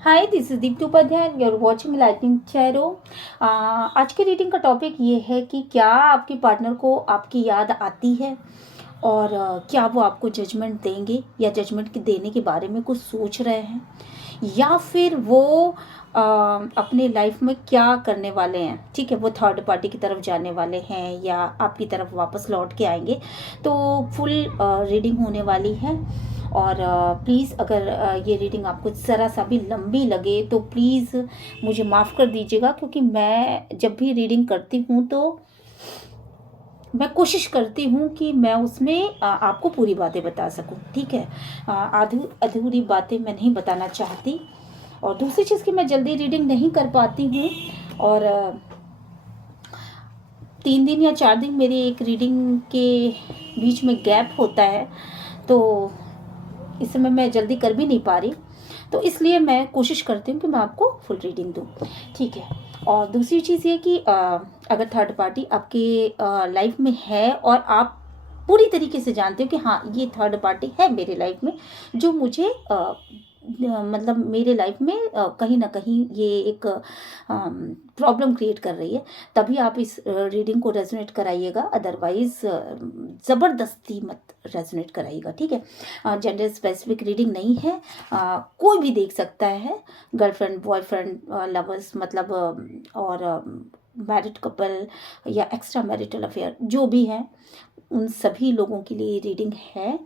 Hi, this is Deepti Upadhyay, you are watching lightning चैरो। आज के रीडिंग का टॉपिक ये है कि क्या आपके पार्टनर को आपकी याद आती है और क्या वो आपको जजमेंट देंगे या जजमेंट देने के बारे में कुछ सोच रहे हैं, या फिर वो अपने लाइफ में क्या करने वाले हैं। ठीक है, वो थर्ड पार्टी की तरफ जाने वाले हैं या आपकी तरफ वापस लौट के आएंगे। तो फुल रीडिंग होने वाली है। और प्लीज़ अगर ये रीडिंग आपको ज़रा सा भी लंबी लगे तो प्लीज़ मुझे माफ़ कर दीजिएगा, क्योंकि मैं जब भी रीडिंग करती हूँ तो मैं कोशिश करती हूँ कि मैं उसमें आपको पूरी बातें बता सकूँ। ठीक है, अधूरी बातें मैं नहीं बताना चाहती। और दूसरी चीज़ कि मैं जल्दी रीडिंग नहीं कर पाती हूँ, और 3 दिन या 4 दिन मेरी एक रीडिंग के बीच में गैप होता है, तो इस समय मैं जल्दी कर भी नहीं पा रही। तो इसलिए मैं कोशिश करती हूँ कि मैं आपको फुल रीडिंग दूँ। ठीक है, और दूसरी चीज़ ये कि अगर थर्ड पार्टी आपके लाइफ में है और आप पूरी तरीके से जानते हो कि हाँ, ये थर्ड पार्टी है मेरे लाइफ में, जो मुझे मतलब मेरे लाइफ में कहीं ना कहीं ये एक प्रॉब्लम क्रिएट कर रही है, तभी आप इस रीडिंग को रेजोनेट कराइएगा। अदरवाइज ज़बरदस्ती मत रेजोनेट कराइएगा। ठीक है, जेंडर स्पेसिफिक रीडिंग नहीं है, कोई भी देख सकता है। गर्लफ्रेंड, बॉयफ्रेंड, लवर्स, मतलब और मैरिड कपल या एक्स्ट्रा मैरिटल अफेयर जो भी है, उन सभी लोगों के लिए रीडिंग है।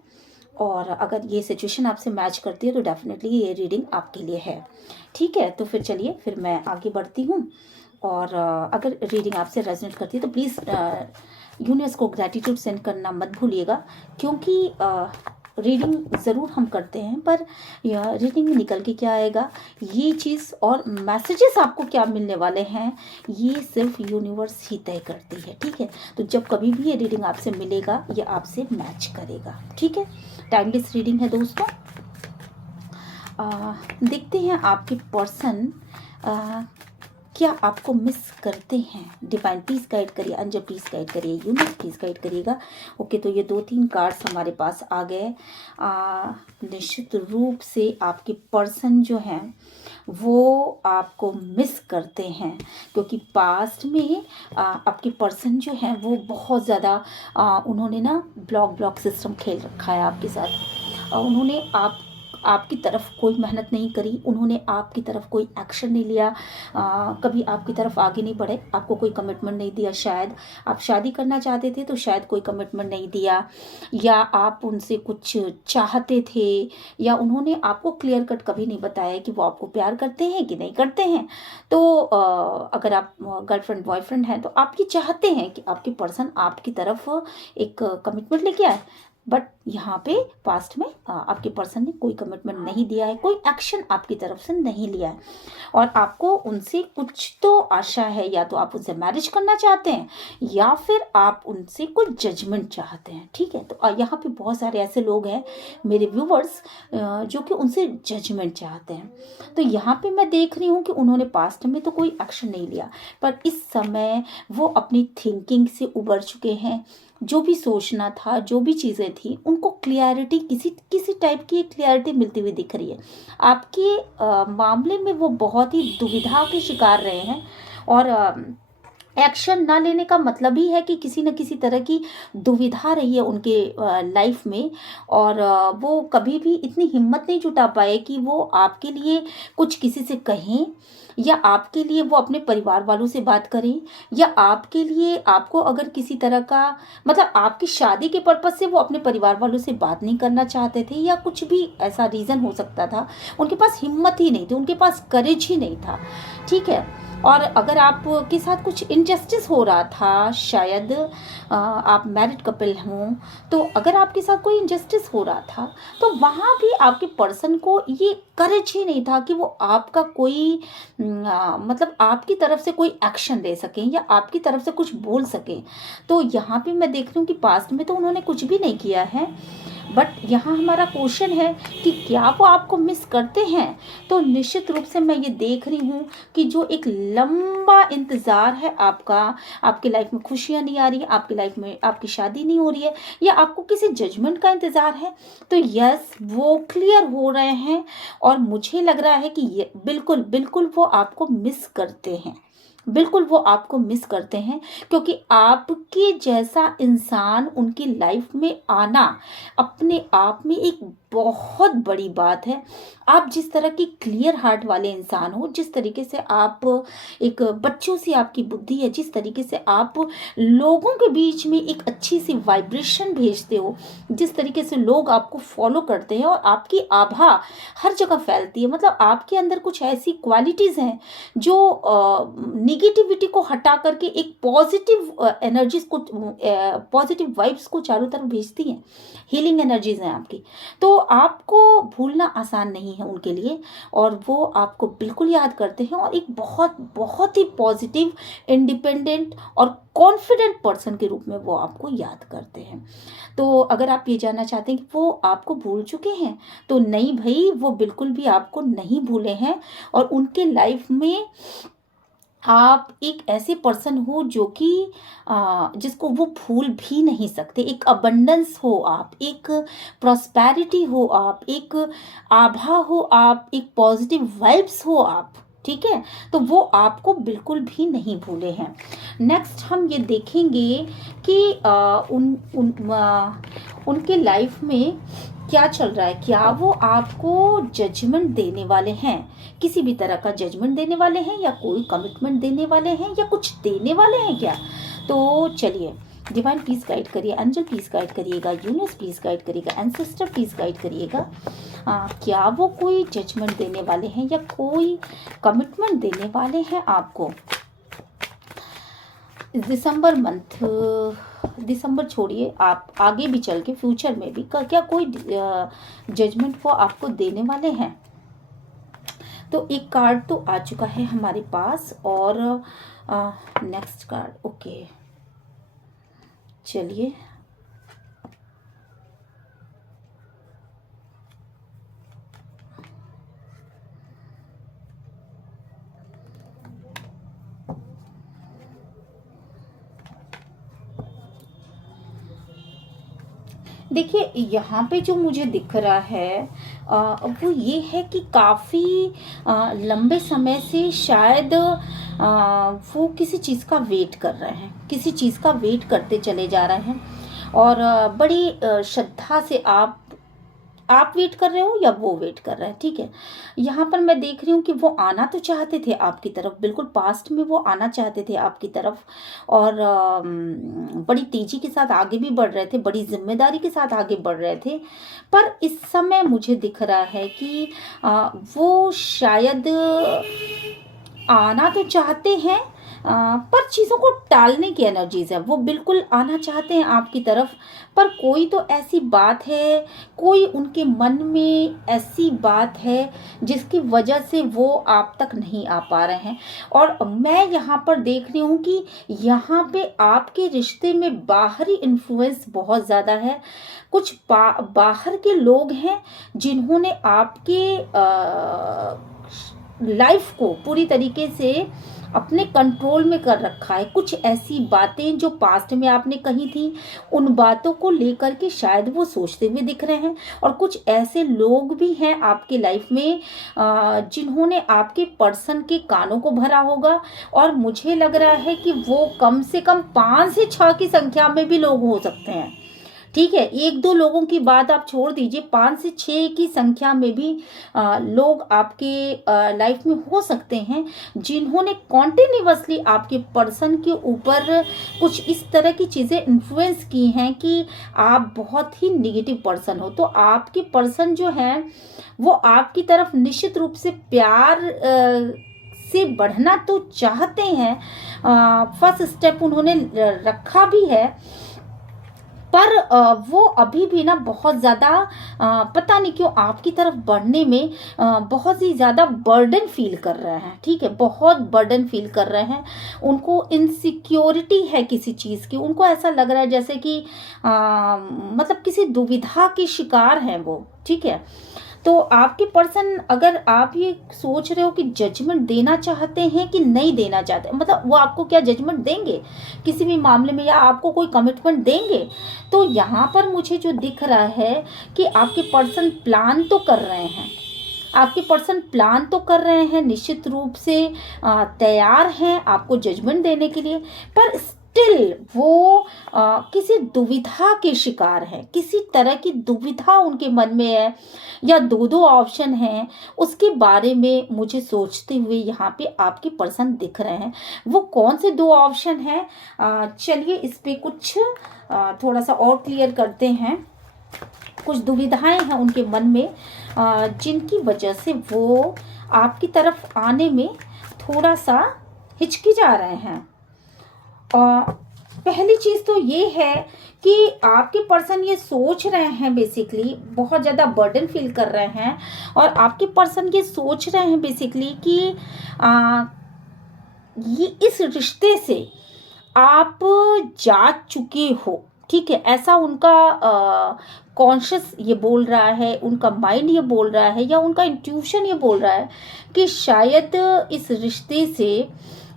और अगर ये सिचुएशन आपसे मैच करती है तो डेफिनेटली ये रीडिंग आपके लिए है। ठीक है, तो फिर चलिए, फिर मैं आगे बढ़ती हूँ। और अगर रीडिंग आपसे रेजोनेट करती है तो प्लीज़ यूनिवर्स को ग्रैटिट्यूड सेंड करना मत भूलिएगा, क्योंकि रीडिंग ज़रूर हम करते हैं, पर रीडिंग में निकल के क्या आएगा ये चीज़, और मैसेजेस आपको क्या मिलने वाले हैं, ये सिर्फ यूनिवर्स ही तय करती है। ठीक है, तो जब कभी भी ये रीडिंग आपसे मिलेगा ये आपसे मैच करेगा। ठीक है, टाइमलेस रीडिंग है दोस्तों। देखते हैं आपके पर्सन क्या आपको मिस करते हैं। डिवाइन प्लीज गाइड करिए, अंजल प्लीज गाइड करिए, यूनिवर्स प्लीज गाइड करिएगा। ओके, तो ये 2-3 कार्ड्स हमारे पास आ गए। निश्चित रूप से आपके पर्सन जो हैं वो आपको मिस करते हैं, क्योंकि पास्ट में आपके पर्सन जो हैं वो बहुत ज़्यादा उन्होंने ना ब्लॉक सिस्टम खेल रखा है आपके साथ। उन्होंने आपकी तरफ कोई मेहनत नहीं करी, उन्होंने आपकी तरफ कोई एक्शन नहीं लिया, कभी आपकी तरफ आगे नहीं बढ़े, आपको कोई कमिटमेंट नहीं दिया। शायद आप शादी करना चाहते थे तो शायद कोई कमिटमेंट नहीं दिया, या आप उनसे कुछ चाहते थे, या उन्होंने आपको क्लियर कट कभी नहीं बताया कि वो आपको प्यार करते हैं कि नहीं करते हैं। तो अगर आप गर्लफ्रेंड बॉयफ्रेंड हैं तो आप ये चाहते हैं कि आपके पर्सन आपकी तरफ एक कमिटमेंट लेके आए, बट यहाँ पे पास्ट में आपके पर्सन ने कोई कमिटमेंट नहीं दिया है, कोई एक्शन आपकी तरफ से नहीं लिया है, और आपको उनसे कुछ तो आशा है। या तो आप उनसे मैरिज करना चाहते हैं या फिर आप उनसे कुछ जजमेंट चाहते हैं। ठीक है, तो यहाँ पे बहुत सारे ऐसे लोग हैं मेरे व्यूवर्स जो कि उनसे जजमेंट चाहते हैं। तो यहाँ पे मैं देख रही हूँ कि उन्होंने पास्ट में तो कोई एक्शन नहीं लिया, पर इस समय वो अपनी थिंकिंग से उबर चुके हैं। जो भी सोचना था, जो भी चीज़ें थी, उनको क्लियरिटी, किसी टाइप की क्लियरिटी मिलती हुई दिख रही है। आपके मामले में वो बहुत ही दुविधा के शिकार रहे हैं, और एक्शन ना लेने का मतलब ही है कि किसी न किसी तरह की दुविधा रही है उनके लाइफ में, और वो कभी भी इतनी हिम्मत नहीं जुटा पाए कि वो आपके लिए कुछ किसी से कहें, या आपके लिए वो अपने परिवार वालों से बात करें, या आपके लिए आपको अगर किसी तरह का, मतलब आपकी शादी के पर्पज़ से वो अपने परिवार वालों से बात नहीं करना चाहते थे, या कुछ भी ऐसा रीज़न हो सकता था। उनके पास हिम्मत ही नहीं थी, उनके पास करेज ही नहीं था। ठीक है, और अगर आपके साथ कुछ इनजस्टिस हो रहा था, शायद आप मैरिड कपल हों, तो अगर आपके साथ कोई इनजस्टिस हो रहा था तो वहाँ भी आपके पर्सन को ये करेज ही नहीं था कि वो आपका कोई मतलब आपकी तरफ से कोई एक्शन ले सकें या आपकी तरफ से कुछ बोल सकें। तो यहाँ पे मैं देख रही हूँ कि पास्ट में तो उन्होंने कुछ भी नहीं किया है, बट यहाँ हमारा क्वेश्चन है कि क्या वो आपको मिस करते हैं। तो निश्चित रूप से मैं ये देख रही हूँ कि जो एक लंबा इंतज़ार है आपका, आपकी लाइफ में खुशियाँ नहीं आ रही है, आपकी लाइफ में आपकी शादी नहीं हो रही है, या आपको किसी जजमेंट का इंतज़ार है, तो यस वो क्लियर हो रहे हैं। और मुझे लग रहा है कि ये बिल्कुल बिल्कुल वो आपको मिस करते हैं, बिल्कुल वो आपको मिस करते हैं, क्योंकि आपके जैसा इंसान उनकी लाइफ में आना अपने आप में एक बहुत बड़ी बात है। आप जिस तरह की क्लियर हार्ट वाले इंसान हो, जिस तरीके से आप एक बच्चों से आपकी बुद्धि है, जिस तरीके से आप लोगों के बीच में एक अच्छी सी वाइब्रेशन भेजते हो, जिस तरीके से लोग आपको फॉलो करते हैं और आपकी आभा हर जगह फैलती है, मतलब आपके अंदर कुछ ऐसी क्वालिटीज़ हैं जो निगेटिविटी को हटा करके एक पॉजिटिव एनर्जीज को, पॉजिटिव वाइब्स को चारों तरफ भेजती हैं, हीलिंग एनर्जीज हैं आपकी। तो आपको भूलना आसान नहीं है उनके लिए, और वो आपको बिल्कुल याद करते हैं, और एक बहुत बहुत ही पॉजिटिव, इंडिपेंडेंट और कॉन्फिडेंट पर्सन के रूप में वो आपको याद करते हैं। तो अगर आप ये जानना चाहते हैं कि वो आपको भूल चुके हैं, तो नहीं भाई, वो बिल्कुल भी आपको नहीं भूले हैं। और उनके लाइफ में आप एक ऐसे पर्सन हो जो कि जिसको वो भूल भी नहीं सकते। एक अबंडेंस हो आप, एक प्रॉस्पेरिटी हो आप, एक आभा हो आप, एक पॉजिटिव वाइब्स हो आप, ठीक है। तो वो आपको बिल्कुल भी नहीं भूले हैं। नेक्स्ट हम ये देखेंगे कि उनके लाइफ में क्या चल रहा है। क्या वो आपको जजमेंट देने वाले हैं, किसी भी तरह का जजमेंट देने वाले हैं, या कोई कमिटमेंट देने वाले हैं, या कुछ देने वाले हैं क्या। तो चलिए, डिवाइन प्लीज गाइड करिए, एंजल प्लीज गाइड करिएगा, यूनिवर्स प्लीज गाइड करिएगा, एंसेस्टर प्लीज गाइड करिएगा। क्या वो कोई जजमेंट देने वाले हैं या कोई कमिटमेंट देने वाले हैं आपको। दिसंबर मंथ, दिसंबर छोड़िए, आप आगे भी चल के फ्यूचर में भी क्या कोई जजमेंट वो आपको देने वाले हैं। तो एक कार्ड तो आ चुका है हमारे पास, और नेक्स्ट कार्ड, ओके चलिए। देखिए, यहाँ पे जो मुझे दिख रहा है वो ये है कि काफ़ी लंबे समय से शायद वो किसी चीज़ का वेट कर रहे हैं, किसी चीज़ का वेट करते चले जा रहे हैं, और बड़ी श्रद्धा से आप वेट कर रहे हो या वो वेट कर रहा है, ठीक है। यहाँ पर मैं देख रही हूँ कि वो आना तो चाहते थे आपकी तरफ, बिल्कुल पास्ट में वो आना चाहते थे आपकी तरफ, और बड़ी तेजी के साथ आगे भी बढ़ रहे थे, बड़ी जिम्मेदारी के साथ आगे बढ़ रहे थे। पर इस समय मुझे दिख रहा है कि वो शायद आना तो चाहते हैं, पर चीज़ों को टालने की एनर्जीज है। वो बिल्कुल आना चाहते हैं आपकी तरफ, पर कोई तो ऐसी बात है, कोई उनके मन में ऐसी बात है जिसकी वजह से वो आप तक नहीं आ पा रहे हैं। और मैं यहाँ पर देख रही हूँ कि यहाँ पे आपके रिश्ते में बाहरी इन्फ्लुएंस बहुत ज़्यादा है। कुछ बाहर के लोग हैं जिन्होंने आपके लाइफ को पूरी तरीके से अपने कंट्रोल में कर रखा है। कुछ ऐसी बातें जो पास्ट में आपने कही थी, उन बातों को लेकर के शायद वो सोचते हुए दिख रहे हैं। और कुछ ऐसे लोग भी हैं आपके लाइफ में जिन्होंने आपके पर्सन के कानों को भरा होगा, और मुझे लग रहा है कि वो कम से कम 5 से 6 की संख्या में भी लोग हो सकते हैं, ठीक है। 1-2 लोगों की बात आप छोड़ दीजिए, 5 से 6 की संख्या में भी लोग आपके लाइफ में हो सकते हैं जिन्होंने कॉन्टिन्यूसली आपके पर्सन के ऊपर कुछ इस तरह की चीज़ें इन्फ्लुएंस की हैं कि आप बहुत ही नेगेटिव पर्सन हो। तो आपके पर्सन जो है वो आपकी तरफ निश्चित रूप से प्यार से बढ़ना तो चाहते हैं, फर्स्ट स्टेप उन्होंने रखा भी है, पर वो अभी भी ना बहुत ज़्यादा पता नहीं क्यों आपकी तरफ बढ़ने में बहुत ही ज़्यादा बर्डन फील कर रहे हैं, ठीक है, बहुत बर्डन फील कर रहे हैं। उनको इनसिक्योरिटी है किसी चीज़ की, उनको ऐसा लग रहा है जैसे कि मतलब किसी दुविधा के शिकार हैं वो, ठीक है। तो आपके पर्सन, अगर आप ये सोच रहे हो कि जजमेंट देना चाहते हैं कि नहीं देना चाहते, मतलब वो आपको क्या जजमेंट देंगे किसी भी मामले में, या आपको कोई कमिटमेंट देंगे, तो यहाँ पर मुझे जो दिख रहा है कि आपके पर्सन प्लान तो कर रहे हैं, आपके पर्सन प्लान तो कर रहे हैं, निश्चित रूप से तैयार हैं आपको जजमेंट देने के लिए, पर स्टिल वो किसी दुविधा के शिकार है, किसी तरह की दुविधा उनके मन में है, या दो दो ऑप्शन हैं उसके बारे में मुझे सोचते हुए यहाँ पे आपके पर्सन दिख रहे हैं। वो कौन से दो ऑप्शन हैं, चलिए इस पे कुछ थोड़ा सा और क्लियर करते हैं। कुछ दुविधाएं हैं उनके मन में जिनकी वजह से वो आपकी तरफ आने में थोड़ा सा हिचकिचा रहे हैं। और पहली चीज़ तो ये है कि आपके पर्सन ये सोच रहे हैं, बेसिकली बहुत ज़्यादा बर्डन फील कर रहे हैं, और आपके पर्सन ये सोच रहे हैं बेसिकली कि ये इस रिश्ते से आप जा चुके हो, ठीक है, ऐसा उनका कॉन्शियस ये बोल रहा है, उनका माइंड ये बोल रहा है, या उनका इंट्यूशन ये बोल रहा है कि शायद इस रिश्ते से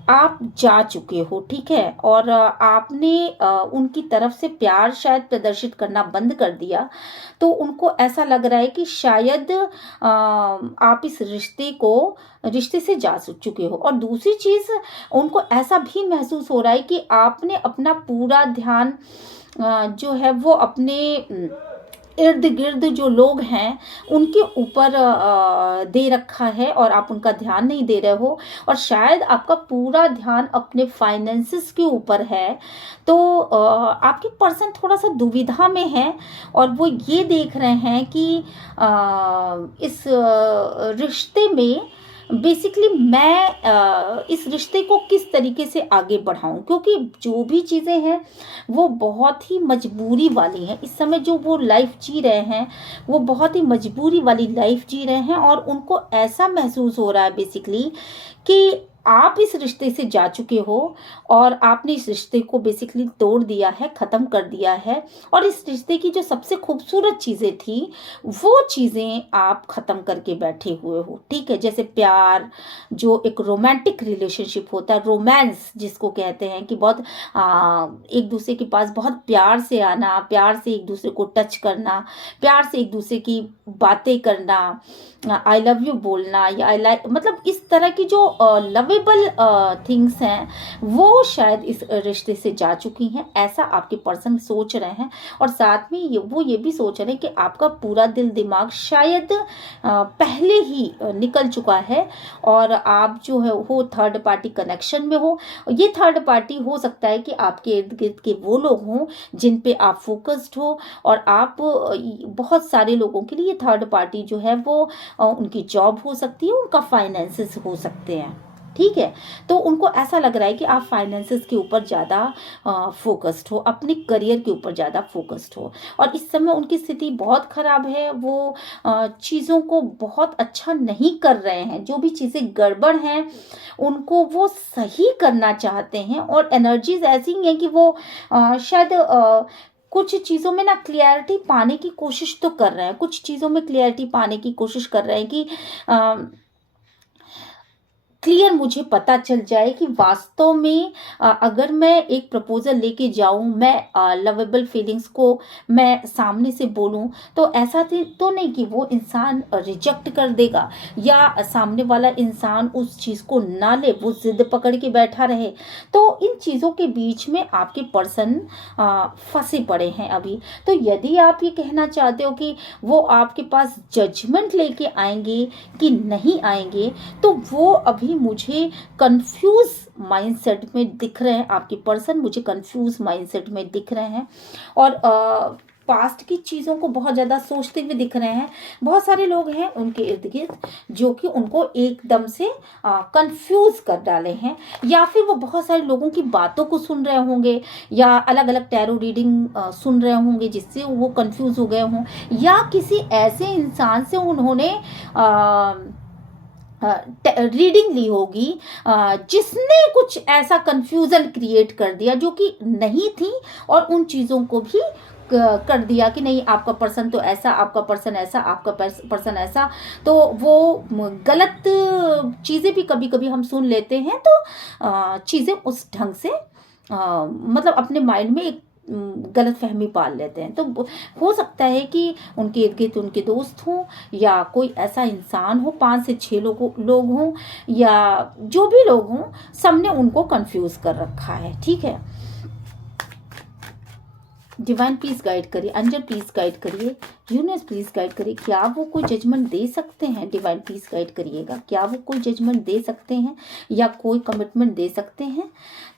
आप जा चुके हो, ठीक है, और आपने उनकी तरफ से प्यार शायद प्रदर्शित करना बंद कर दिया। तो उनको ऐसा लग रहा है कि शायद आप इस रिश्ते से जा चुके हो। और दूसरी चीज़, उनको ऐसा भी महसूस हो रहा है कि आपने अपना पूरा ध्यान जो है वो अपने इर्द गिर्द जो लोग हैं उनके ऊपर दे रखा है, और आप उनका ध्यान नहीं दे रहे हो, और शायद आपका पूरा ध्यान अपने फाइनेंसेस के ऊपर है। तो आपके पर्सन थोड़ा सा दुविधा में है, और वो ये देख रहे हैं कि इस रिश्ते में बेसिकली मैं इस रिश्ते को किस तरीके से आगे बढ़ाऊं, क्योंकि जो भी चीज़ें हैं वो बहुत ही मजबूरी वाली हैं। इस समय जो वो लाइफ जी रहे हैं वो बहुत ही मजबूरी वाली लाइफ जी रहे हैं, और उनको ऐसा महसूस हो रहा है बेसिकली कि आप इस रिश्ते से जा चुके हो, और आपने इस रिश्ते को बेसिकली तोड़ दिया है, ख़त्म कर दिया है, और इस रिश्ते की जो सबसे खूबसूरत चीज़ें थी वो चीज़ें आप ख़त्म करके बैठे हुए हो, ठीक है। जैसे प्यार, जो एक रोमांटिक रिलेशनशिप होता है, रोमांस जिसको कहते हैं, कि बहुत एक दूसरे के पास बहुत प्यार से आना, प्यार से एक दूसरे को टच करना, प्यार से एक दूसरे की बातें करना, आई लव यू बोलना, या आई लाइक, मतलब इस तरह की जो लवेबल थिंग्स हैं वो शायद इस रिश्ते से जा चुकी हैं, ऐसा आपके पर्सन सोच रहे हैं। और साथ में वो ये भी सोच रहे हैं कि आपका पूरा दिल दिमाग शायद पहले ही निकल चुका है, और आप जो है वो थर्ड पार्टी कनेक्शन में हो। ये थर्ड पार्टी हो सकता है कि आपके इर्द गिर्द के वो लोग हों जिन पे आप फोकस्ड हो, और आप बहुत सारे लोगों के लिए थर्ड पार्टी जो है वो उनकी जॉब हो सकती है, उनका फाइनेंसेस हो सकते हैं, ठीक है। तो उनको ऐसा लग रहा है कि आप फाइनेंसेस के ऊपर ज़्यादा फोकस्ड हो, अपने करियर के ऊपर ज़्यादा फोकस्ड हो, और इस समय उनकी स्थिति बहुत ख़राब है। वो चीज़ों को बहुत अच्छा नहीं कर रहे हैं, जो भी चीज़ें गड़बड़ हैं उनको वो सही करना चाहते हैं, और एनर्जीज ऐसी हैं कि वो शायद कुछ चीज़ों में ना क्लियरिटी पाने की कोशिश तो कर रहे हैं, कुछ चीज़ों में क्लियरिटी पाने की कोशिश कर रहे हैं कि क्लियर मुझे पता चल जाए कि वास्तव में अगर मैं एक प्रपोजल लेके जाऊं, मैं लवेबल फीलिंग्स को मैं सामने से बोलूं, तो ऐसा तो नहीं कि वो इंसान रिजेक्ट कर देगा, या सामने वाला इंसान उस चीज़ को ना ले, वो जिद पकड़ के बैठा रहे। तो इन चीज़ों के बीच में आपके पर्सन फंसे पड़े हैं अभी। तो यदि आप ये कहना चाहते हो कि वो आपके पास जजमेंट लेके आएंगे कि नहीं आएंगे, तो वो अभी मुझे कंफ्यूज माइंडसेट में दिख रहे हैं। आपके पर्सन मुझे कंफ्यूज माइंडसेट में दिख रहे हैं, और पास्ट की चीज़ों को बहुत ज़्यादा सोचते हुए दिख रहे हैं। बहुत सारे लोग हैं उनके इर्द गिर्द जो कि उनको एकदम से कंफ्यूज कर डाले हैं, या फिर वो बहुत सारे लोगों की बातों को सुन रहे होंगे, या अलग अलग टैरो रीडिंग सुन रहे होंगे जिससे वो कंफ्यूज हो गए हों, या किसी ऐसे इंसान से उन्होंने रीडिंग ली होगी जिसने कुछ ऐसा कंफ्यूजन क्रिएट कर दिया जो कि नहीं थी, और उन चीज़ों को भी कर दिया कि नहीं आपका पर्सन तो ऐसा, आपका पर्सन ऐसा, आपका पर्सन ऐसा। तो वो गलत चीज़ें भी कभी कभी हम सुन लेते हैं, तो चीज़ें उस ढंग से मतलब अपने माइंड में एक गलत फहमी पाल लेते हैं। तो हो सकता है कि उनके इर्द गिर्द उनके दोस्त हों, या कोई ऐसा इंसान हो, 5 से 6 लोग हों, या जो भी लोग हों, सबने उनको कंफ्यूज कर रखा है। ठीक है, डिवाइन प्लीज गाइड करिए, एंजल प्लीज गाइड करिए, यूनिवर्स प्लीज गाइड करिए, क्या वो कोई जजमेंट दे सकते हैं? डिवाइन प्लीज गाइड करिएगा, क्या वो कोई जजमेंट दे सकते हैं या कोई कमिटमेंट दे सकते हैं?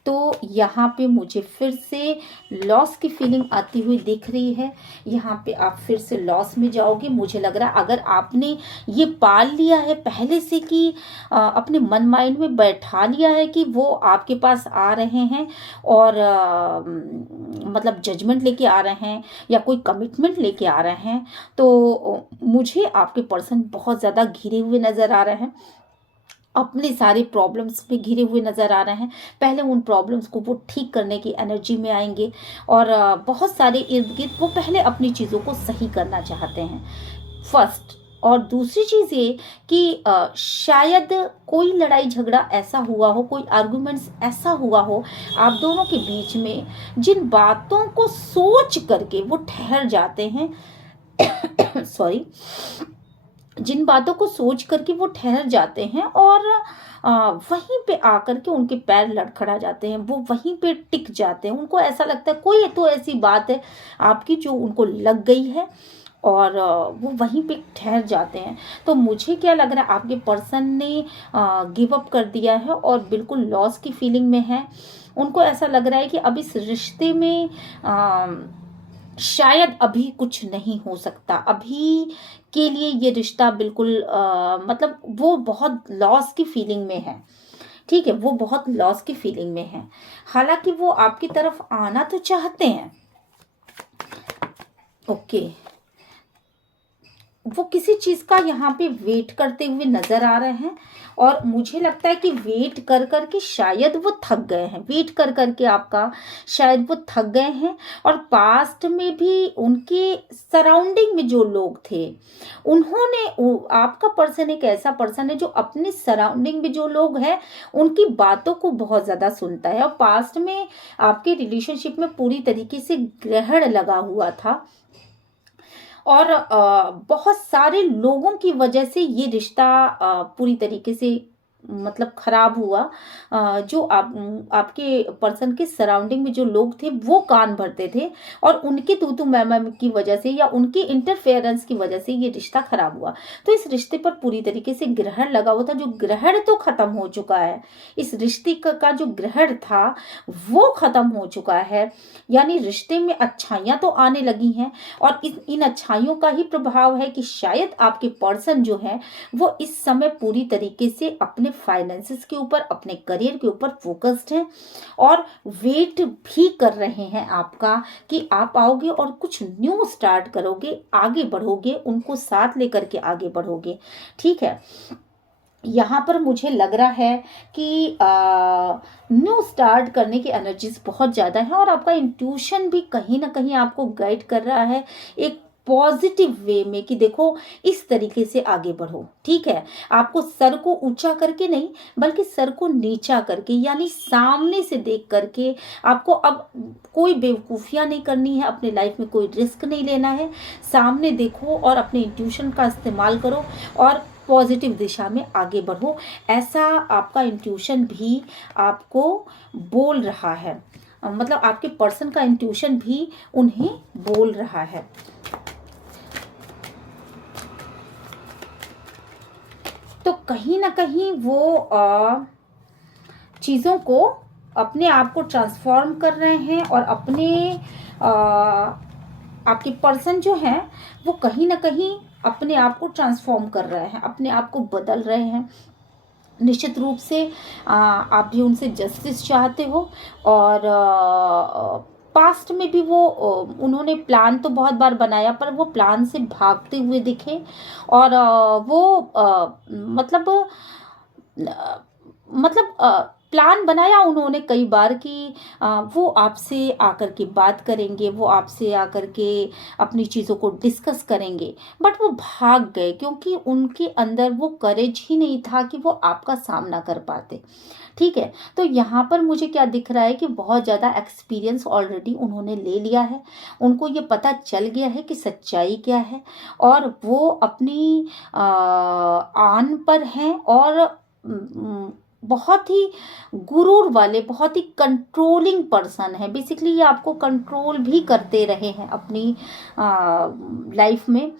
तो यहाँ पे मुझे फिर से लॉस की फीलिंग आती हुई दिख रही है। यहाँ पे आप फिर से लॉस में जाओगे। मुझे लग रहा है अगर आपने ये पाल लिया है पहले से कि अपने मन माइंड में बैठा लिया है कि वो आपके पास आ रहे हैं और मतलब जजमेंट लेके आ रहे हैं या कोई कमिटमेंट लेके आ रहे हैं, तो मुझे आपके पर्सन बहुत ज़्यादा घिरे हुए नज़र आ रहे हैं, अपने सारे प्रॉब्लम्स में घिरे हुए नज़र आ रहे हैं। पहले उन प्रॉब्लम्स को वो ठीक करने की एनर्जी में आएंगे, और बहुत सारे इर्द गिर्द वो पहले अपनी चीज़ों को सही करना चाहते हैं फर्स्ट। और दूसरी चीज़ ये कि शायद कोई लड़ाई झगड़ा ऐसा हुआ हो, कोई आर्गुमेंट्स ऐसा हुआ हो आप दोनों के बीच में, जिन बातों को सोच करके वो ठहर जाते हैं सॉरी, जिन बातों को सोच करके वो ठहर जाते हैं और वहीं पे आकर के उनके पैर लड़खड़ा जाते हैं, वो वहीं पे टिक जाते हैं। उनको ऐसा लगता है कोई तो ऐसी बात है आपकी जो उनको लग गई है, और वो वहीं पे ठहर जाते हैं। तो मुझे क्या लग रहा है, आपके पर्सन ने गिव अप कर दिया है और बिल्कुल लॉस की फीलिंग में है। उनको ऐसा लग रहा है कि अब इस रिश्ते में शायद अभी कुछ नहीं हो सकता, अभी के लिए ये रिश्ता बिल्कुल मतलब वो बहुत लॉस की फीलिंग में है। ठीक है, वो बहुत लॉस की फीलिंग में है। हालांकि वो आपकी तरफ आना तो चाहते हैं, ओके, वो किसी चीज़ का यहाँ पे वेट करते हुए नज़र आ रहे हैं, और मुझे लगता है कि वेट कर कर के शायद वो थक गए हैं, वेट कर कर के आपका शायद वो थक गए हैं। और पास्ट में भी उनके सराउंडिंग में जो लोग थे उन्होंने, आपका पर्सन एक ऐसा पर्सन है जो अपने सराउंडिंग में जो लोग हैं उनकी बातों को बहुत ज़्यादा सुनता है, और पास्ट में आपके रिलेशनशिप में पूरी तरीके से ग्रहण लगा हुआ था, और बहुत सारे लोगों की वजह से ये रिश्ता पूरी तरीके से मतलब खराब हुआ। जो आपके पर्सन के सराउंडिंग में जो लोग थे वो कान भरते थे, और उनके तू मैम की वजह से या उनके इंटरफेरेंस की वजह से ये रिश्ता खराब हुआ। तो इस रिश्ते पर पूरी तरीके से ग्रहण लगा हुआ था, जो ग्रहण तो खत्म हो चुका है। इस रिश्ते का जो ग्रहण था वो खत्म हो चुका है, यानी रिश्ते में अच्छाइयाँ तो आने लगी हैं, और इन अच्छाइयों का ही प्रभाव है कि शायद आपके पर्सन जो है वो इस समय पूरी तरीके से अपने फाइनेंसेस के ऊपर, अपने करियर के ऊपर फोकस्ड हैं, और वेट भी कर रहे हैं आपका कि आप आओगे और कुछ न्यू स्टार्ट करोगे, आगे बढ़ोगे, उनको साथ लेकर के आगे बढ़ोगे। ठीक है, यहाँ पर मुझे लग रहा है कि न्यू स्टार्ट करने की एनर्जीज बहुत ज़्यादा है, और आपका इंट्यूशन भी कहीं ना कहीं आपको गाइड कर रहा है एक पॉजिटिव वे में कि देखो इस तरीके से आगे बढ़ो। ठीक है, आपको सर को ऊंचा करके नहीं बल्कि सर को नीचा करके, यानी सामने से देख करके आपको अब कोई बेवकूफ़ियाँ नहीं करनी है, अपने लाइफ में कोई रिस्क नहीं लेना है। सामने देखो और अपने इंट्यूशन का इस्तेमाल करो और पॉजिटिव दिशा में आगे बढ़ो, ऐसा आपका इंट्यूशन भी आपको बोल रहा है। मतलब आपके पर्सन का इंट्यूशन भी उन्हें बोल रहा है। तो कहीं ना कहीं वो चीज़ों को, अपने आप को ट्रांसफॉर्म कर रहे हैं और अपने आपके पर्सन जो हैं वो कहीं ना कहीं अपने आप को ट्रांसफॉर्म कर रहे हैं, अपने आप को बदल रहे हैं। निश्चित रूप से आप भी उनसे जस्टिस चाहते हो। और पास्ट में भी वो उन्होंने प्लान तो बहुत बार बनाया पर वो प्लान से भागते हुए दिखे। और मतलब प्लान बनाया उन्होंने कई बार कि वो आपसे आकर के बात करेंगे, वो आपसे आकर के अपनी चीज़ों को डिस्कस करेंगे, बट वो भाग गए क्योंकि उनके अंदर वो करेज ही नहीं था कि वो आपका सामना कर पाते। ठीक है, तो यहाँ पर मुझे क्या दिख रहा है कि बहुत ज़्यादा एक्सपीरियंस ऑलरेडी उन्होंने ले लिया है, उनको ये पता चल गया है कि सच्चाई क्या है, और वो अपनी आन पर हैं। और बहुत ही गुरूर वाले, बहुत ही कंट्रोलिंग पर्सन है। बेसिकली ये आपको कंट्रोल भी करते रहे हैं अपनी लाइफ में।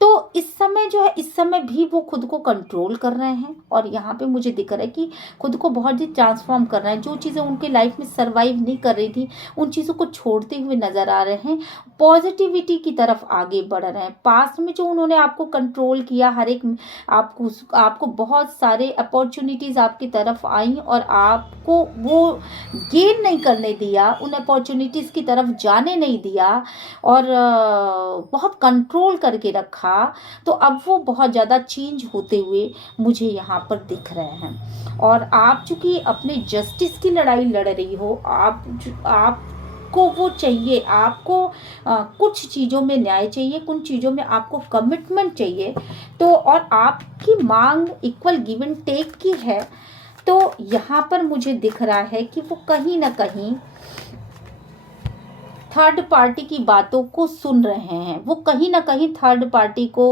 तो इस समय जो है, इस समय भी वो खुद को कंट्रोल कर रहे हैं। और यहाँ पे मुझे दिख रहा है कि खुद को बहुत ही ट्रांसफॉर्म कर रहे हैं। जो चीज़ें उनके लाइफ में सरवाइव नहीं कर रही थी उन चीज़ों को छोड़ते हुए नज़र आ रहे हैं, पॉजिटिविटी की तरफ आगे बढ़ रहे हैं। पास्ट में जो उन्होंने आपको कंट्रोल किया, हर एक आपको बहुत सारे अपॉर्चुनिटीज़ आपकी तरफ आई और आपको वो गेन नहीं करने दिया, उन अपॉर्चुनिटीज़ की तरफ जाने नहीं दिया, और बहुत कंट्रोल करके रखा। तो अब वो बहुत ज़्यादा चेंज होते हुए मुझे यहाँ पर दिख रहे हैं। और आप चूंकि अपने जस्टिस की लड़ाई लड़ रही हो, आपको वो चाहिए, आपको कुछ चीज़ों में न्याय चाहिए, कुछ चीज़ों में आपको कमिटमेंट चाहिए। तो और आपकी मांग इक्वल गिव एंड टेक की है। तो यहाँ पर मुझे दिख रहा है कि वो कहीं ना कहीं थर्ड पार्टी की बातों को सुन रहे हैं, वो कहीं ना कहीं थर्ड पार्टी को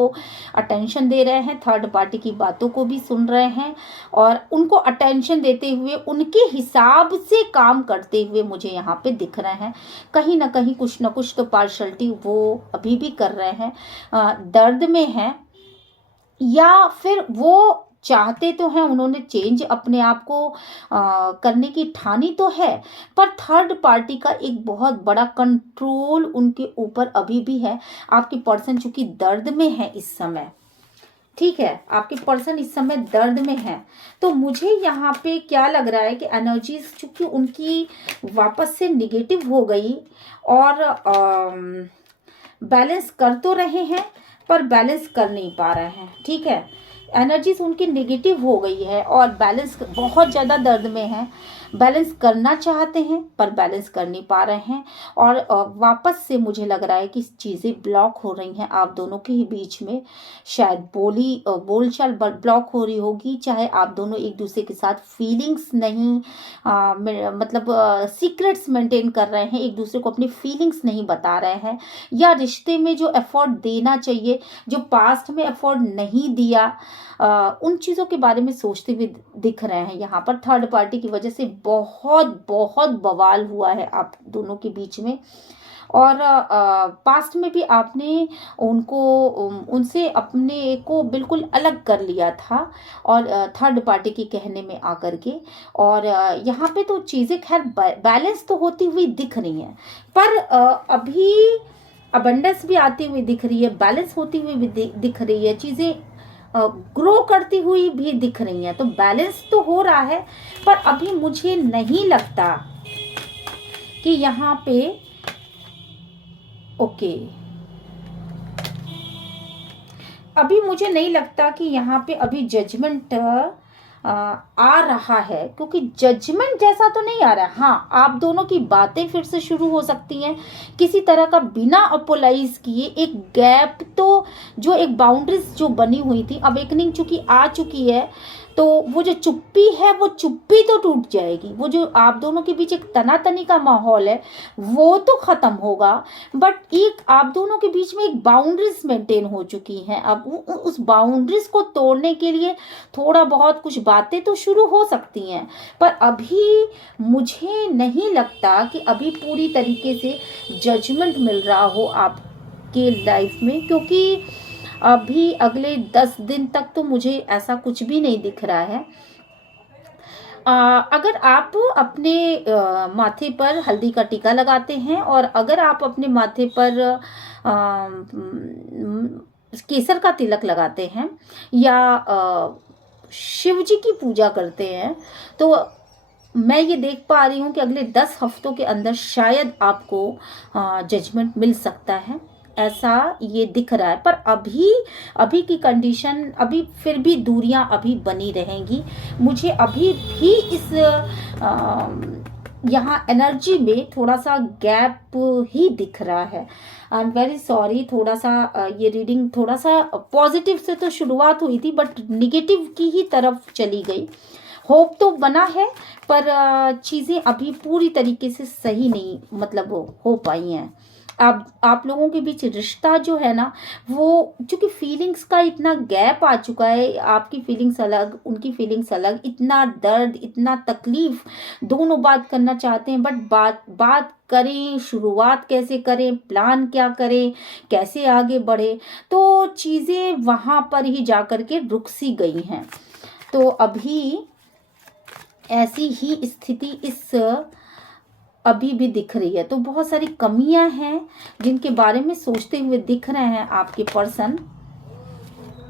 अटेंशन दे रहे हैं, थर्ड पार्टी की बातों को भी सुन रहे हैं, और उनको अटेंशन देते हुए उनके हिसाब से काम करते हुए मुझे यहाँ पे दिख रहे हैं। कहीं ना कहीं कुछ ना कुछ तो पार्शलिटी वो अभी भी कर रहे हैं, दर्द में हैं, या फिर वो चाहते तो हैं, उन्होंने चेंज अपने आप को करने की ठानी तो है, पर थर्ड पार्टी का एक बहुत बड़ा कंट्रोल उनके ऊपर अभी भी है। आपकी पर्सन चूंकि दर्द में है इस समय, ठीक है, आपके पर्सन इस समय दर्द में है। तो मुझे यहाँ पे क्या लग रहा है कि एनर्जीज चूंकि उनकी वापस से निगेटिव हो गई, और बैलेंस कर तो रहे हैं पर बैलेंस कर नहीं पा रहे हैं। ठीक है, एनर्जीज उनकी नेगेटिव हो गई है और बैलेंस, बहुत ज़्यादा दर्द में है, बैलेंस करना चाहते हैं पर बैलेंस कर नहीं पा रहे हैं। और वापस से मुझे लग रहा है कि चीज़ें ब्लॉक हो रही हैं आप दोनों के ही बीच में। शायद बोलचाल ब्लॉक हो रही होगी, चाहे आप दोनों एक दूसरे के साथ फीलिंग्स नहीं मतलब सीक्रेट्स मेंटेन कर रहे हैं, एक दूसरे को अपनी फीलिंग्स नहीं बता रहे हैं, या रिश्ते में जो एफर्ट देना चाहिए, जो पास्ट में एफर्ट नहीं दिया, उन चीज़ों के बारे में सोचते हुए दिख रहे हैं। यहाँ पर थर्ड पार्टी की वजह से बहुत बहुत बवाल हुआ है आप दोनों के बीच में। और पास्ट में भी आपने उनसे अपने को बिल्कुल अलग कर लिया था, और थर्ड पार्टी के कहने में आकर के। और यहाँ पे तो चीज़ें खैर बैलेंस तो होती हुई दिख रही हैं, पर अभी अबंडेंस भी आती हुई दिख रही है, बैलेंस होती हुई भी दिख रही है, चीज़ें ग्रो करती हुई भी दिख रही हैं। तो बैलेंस तो हो रहा है, पर अभी मुझे नहीं लगता कि यहाँ पे अभी मुझे नहीं लगता कि यहाँ पे अभी जजमेंट आ रहा है, क्योंकि जजमेंट जैसा तो नहीं आ रहा है। हाँ, आप दोनों की बातें फिर से शुरू हो सकती हैं किसी तरह का, बिना अपोलाइज किए। एक गैप तो, जो एक बाउंड्रीज जो बनी हुई थी, अवेकनिंग चूंकि आ चुकी है, तो वो जो चुप्पी है वो चुप्पी तो टूट जाएगी। वो जो आप दोनों के बीच एक तनातनी का माहौल है वो तो खत्म होगा, बट एक आप दोनों के बीच में एक बाउंड्रीज मेंटेन हो चुकी हैं। अब उस बाउंड्रीज को तोड़ने के लिए थोड़ा बहुत कुछ बातें तो शुरू हो सकती हैं, पर अभी मुझे नहीं लगता कि अभी पूरी तरीके से जजमेंट मिल रहा हो आपके लाइफ में, क्योंकि अभी अगले 10 दिन तक तो मुझे ऐसा कुछ भी नहीं दिख रहा है। अगर आप अपने माथे पर हल्दी का टीका लगाते हैं और अगर आप अपने माथे पर केसर का तिलक लगाते हैं या शिव जी की पूजा करते हैं, तो मैं ये देख पा रही हूँ कि अगले 10 हफ्तों के अंदर शायद आपको जजमेंट मिल सकता है, ऐसा ये दिख रहा है। पर अभी अभी की कंडीशन, अभी फिर भी दूरियां अभी बनी रहेंगी। मुझे अभी भी इस यहाँ एनर्जी में थोड़ा सा गैप ही दिख रहा है। आई एम वेरी सॉरी, थोड़ा सा ये रीडिंग थोड़ा सा पॉजिटिव से तो शुरुआत हुई थी बट निगेटिव की ही तरफ चली गई। होप तो बना है पर चीज़ें अभी पूरी तरीके से सही नहीं मतलब हो पाई हैं। आप लोगों के बीच रिश्ता जो है ना, वो चूंकि फीलिंग्स का इतना गैप आ चुका है, आपकी फीलिंग्स अलग उनकी फीलिंग्स अलग, इतना दर्द इतना तकलीफ, दोनों बात करना चाहते हैं बट बात करें, शुरुआत कैसे करें, प्लान क्या करें, कैसे आगे बढ़े, तो चीज़ें वहाँ पर ही जा कर के रुक सी गई हैं। तो अभी ऐसी ही स्थिति इस अभी भी दिख रही है। तो बहुत सारी कमियां हैं जिनके बारे में सोचते हुए दिख रहे हैं आपके पर्सन।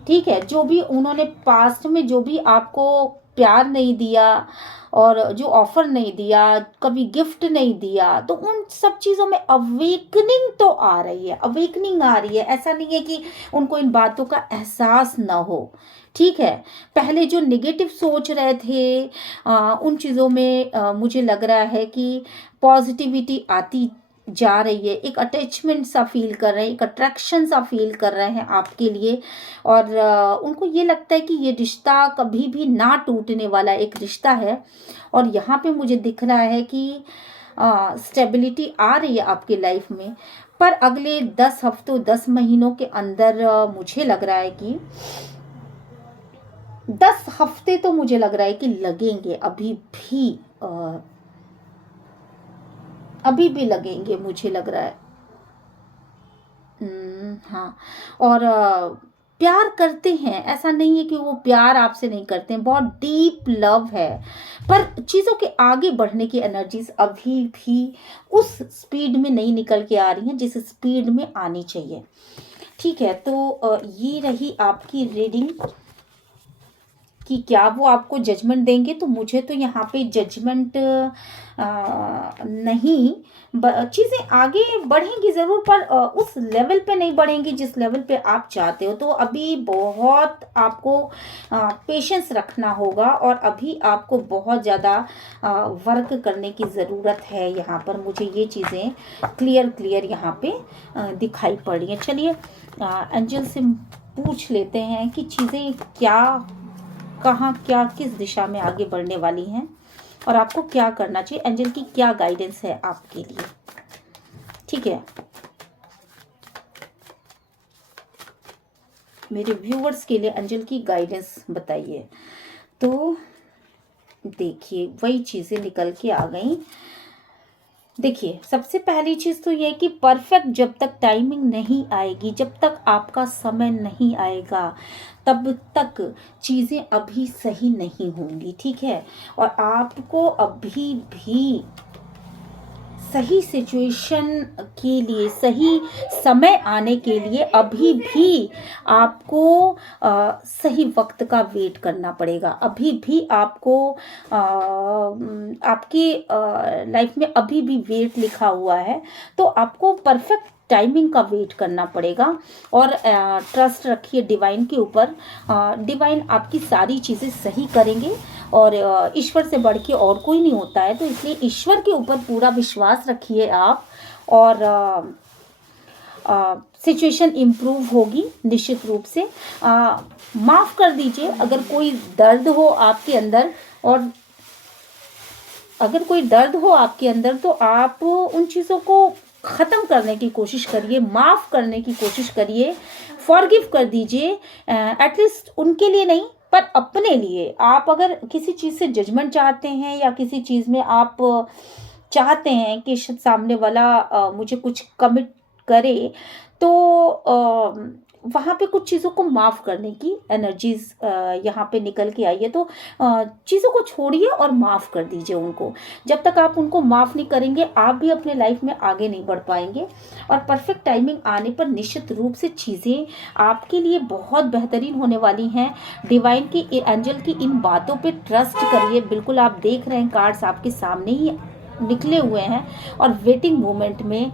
ठीक है, जो भी उन्होंने पास्ट में जो भी आपको प्यार नहीं दिया और जो ऑफर नहीं दिया, कभी गिफ्ट नहीं दिया, तो उन सब चीज़ों में अवेकनिंग तो आ रही है, अवेकनिंग आ रही है। ऐसा नहीं है कि उनको इन बातों का एहसास ना हो। ठीक है, पहले जो निगेटिव सोच रहे थे उन चीज़ों में मुझे लग रहा है कि पॉजिटिविटी आती जा रही है। एक अटैचमेंट सा फील कर रहे हैं, एक अट्रैक्शन सा फील कर रहे हैं आपके लिए और उनको ये लगता है कि ये रिश्ता कभी भी ना टूटने वाला एक रिश्ता है। और यहाँ पे मुझे दिख रहा है कि स्टेबिलिटी आ रही है आपकी लाइफ में। पर अगले 10 हफ्तों 10 महीनों के अंदर मुझे लग रहा है कि 10 हफ्ते तो मुझे लग रहा है कि लगेंगे, अभी भी लगेंगे मुझे लग रहा है। हाँ, और प्यार करते हैं, ऐसा नहीं है कि वो प्यार आपसे नहीं करते हैं, बहुत डीप लव है। पर चीज़ों के आगे बढ़ने की एनर्जीज अभी भी उस स्पीड में नहीं निकल के आ रही हैं जिस स्पीड में आनी चाहिए। ठीक है, तो ये रही आपकी रीडिंग कि क्या वो आपको जजमेंट देंगे। तो मुझे तो यहाँ पे जजमेंट नहीं, चीज़ें आगे बढ़ेंगी ज़रूर पर उस लेवल पे नहीं बढ़ेंगी जिस लेवल पे आप चाहते हो। तो अभी बहुत आपको पेशेंस रखना होगा और अभी आपको बहुत ज़्यादा वर्क करने की ज़रूरत है। यहाँ पर मुझे ये चीज़ें क्लियर यहाँ पे दिखाई पड़ रही हैं। चलिए एंजल से पूछ लेते हैं कि चीज़ें क्या, कहाँ, क्या, किस दिशा में आगे बढ़ने वाली हैं और आपको क्या करना चाहिए। एंजल की क्या गाइडेंस है आपके लिए। ठीक है, मेरे व्यूअर्स के लिए एंजल की गाइडेंस बताइए। तो देखिए वही चीज़ें निकल के आ गई। देखिए सबसे पहली चीज़ तो ये कि परफेक्ट जब तक टाइमिंग नहीं आएगी, जब तक आपका समय नहीं आएगा, तब तक चीज़ें अभी सही नहीं होंगी। ठीक है, और आपको अभी भी सही सिचुएशन के लिए, सही समय आने के लिए अभी भी आपको सही वक्त का वेट करना पड़ेगा। अभी भी आपको आपकी लाइफ में अभी भी वेट लिखा हुआ है, तो आपको परफेक्ट टाइमिंग का वेट करना पड़ेगा। और ट्रस्ट रखिए डिवाइन के ऊपर, डिवाइन आपकी सारी चीज़ें सही करेंगे और ईश्वर से बढ़ के और कोई नहीं होता है। तो इसलिए ईश्वर के ऊपर पूरा विश्वास रखिए आप और सिचुएशन इम्प्रूव होगी निश्चित रूप से। माफ़ कर दीजिए अगर कोई दर्द हो आपके अंदर, और अगर कोई दर्द हो आपके अंदर तो आप उन चीज़ों को ख़त्म करने की कोशिश करिए, माफ़ करने की कोशिश करिए, फॉरगिव कर दीजिए। एटलीस्ट उनके लिए नहीं पर अपने लिए। आप अगर किसी चीज़ से जजमेंट चाहते हैं या किसी चीज़ में आप चाहते हैं कि सामने वाला मुझे कुछ कमिट करे, तो वहाँ पे कुछ चीज़ों को माफ़ करने की एनर्जीज यहाँ पे निकल के आई है। तो चीज़ों को छोड़िए और माफ़ कर दीजिए उनको। जब तक आप उनको माफ़ नहीं करेंगे, आप भी अपने लाइफ में आगे नहीं बढ़ पाएंगे। और परफेक्ट टाइमिंग आने पर निश्चित रूप से चीज़ें आपके लिए बहुत बेहतरीन होने वाली हैं। डिवाइन की, एंजल की इन बातों पे ट्रस्ट करिए। बिल्कुल आप देख रहे हैं, कार्ड्स आपके सामने ही निकले हुए हैं और वेटिंग मोमेंट में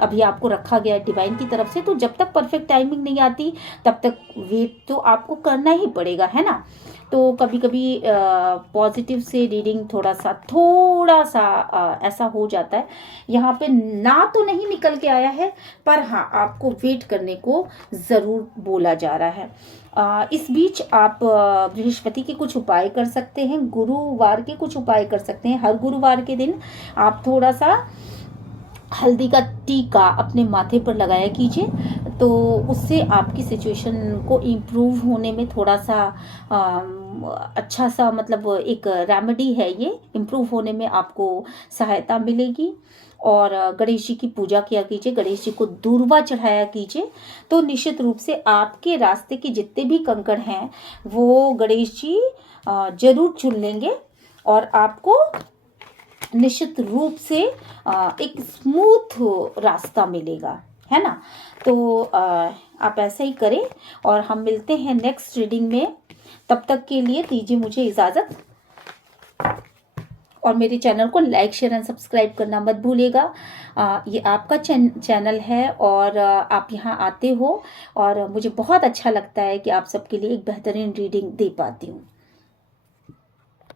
अभी आपको रखा गया है डिवाइन की तरफ से। तो जब तक परफेक्ट टाइमिंग नहीं आती तब तक वेट तो आपको करना ही पड़ेगा, है ना। तो कभी कभी पॉजिटिव से रीडिंग थोड़ा सा ऐसा हो जाता है। यहाँ पे ना तो नहीं निकल के आया है, पर हाँ आपको वेट करने को ज़रूर बोला जा रहा है। इस बीच आप बृहस्पति के कुछ उपाय कर सकते हैं, गुरुवार के कुछ उपाय कर सकते हैं। हर गुरुवार के दिन आप थोड़ा सा हल्दी का टीका अपने माथे पर लगाया कीजिए, तो उससे आपकी सिचुएशन को इम्प्रूव होने में थोड़ा सा अच्छा सा, मतलब एक रेमेडी है ये, इम्प्रूव होने में आपको सहायता मिलेगी। और गणेश जी की पूजा किया कीजिए, गणेश जी को दूर्वा चढ़ाया कीजिए। तो निश्चित रूप से आपके रास्ते के जितने भी कंकड़ हैं वो गणेश जी जरूर चुन लेंगे और आपको निश्चित रूप से एक स्मूथ रास्ता मिलेगा, है ना। तो आप ऐसा ही करें और हम मिलते हैं नेक्स्ट रीडिंग में। तब तक के लिए दीजिए मुझे इजाज़त और मेरे चैनल को लाइक शेयर एंड सब्सक्राइब करना मत भूलिएगा। ये आपका चैनल है और आप यहाँ आते हो और मुझे बहुत अच्छा लगता है कि आप सबके लिए एक बेहतरीन रीडिंग दे पाती हूँ।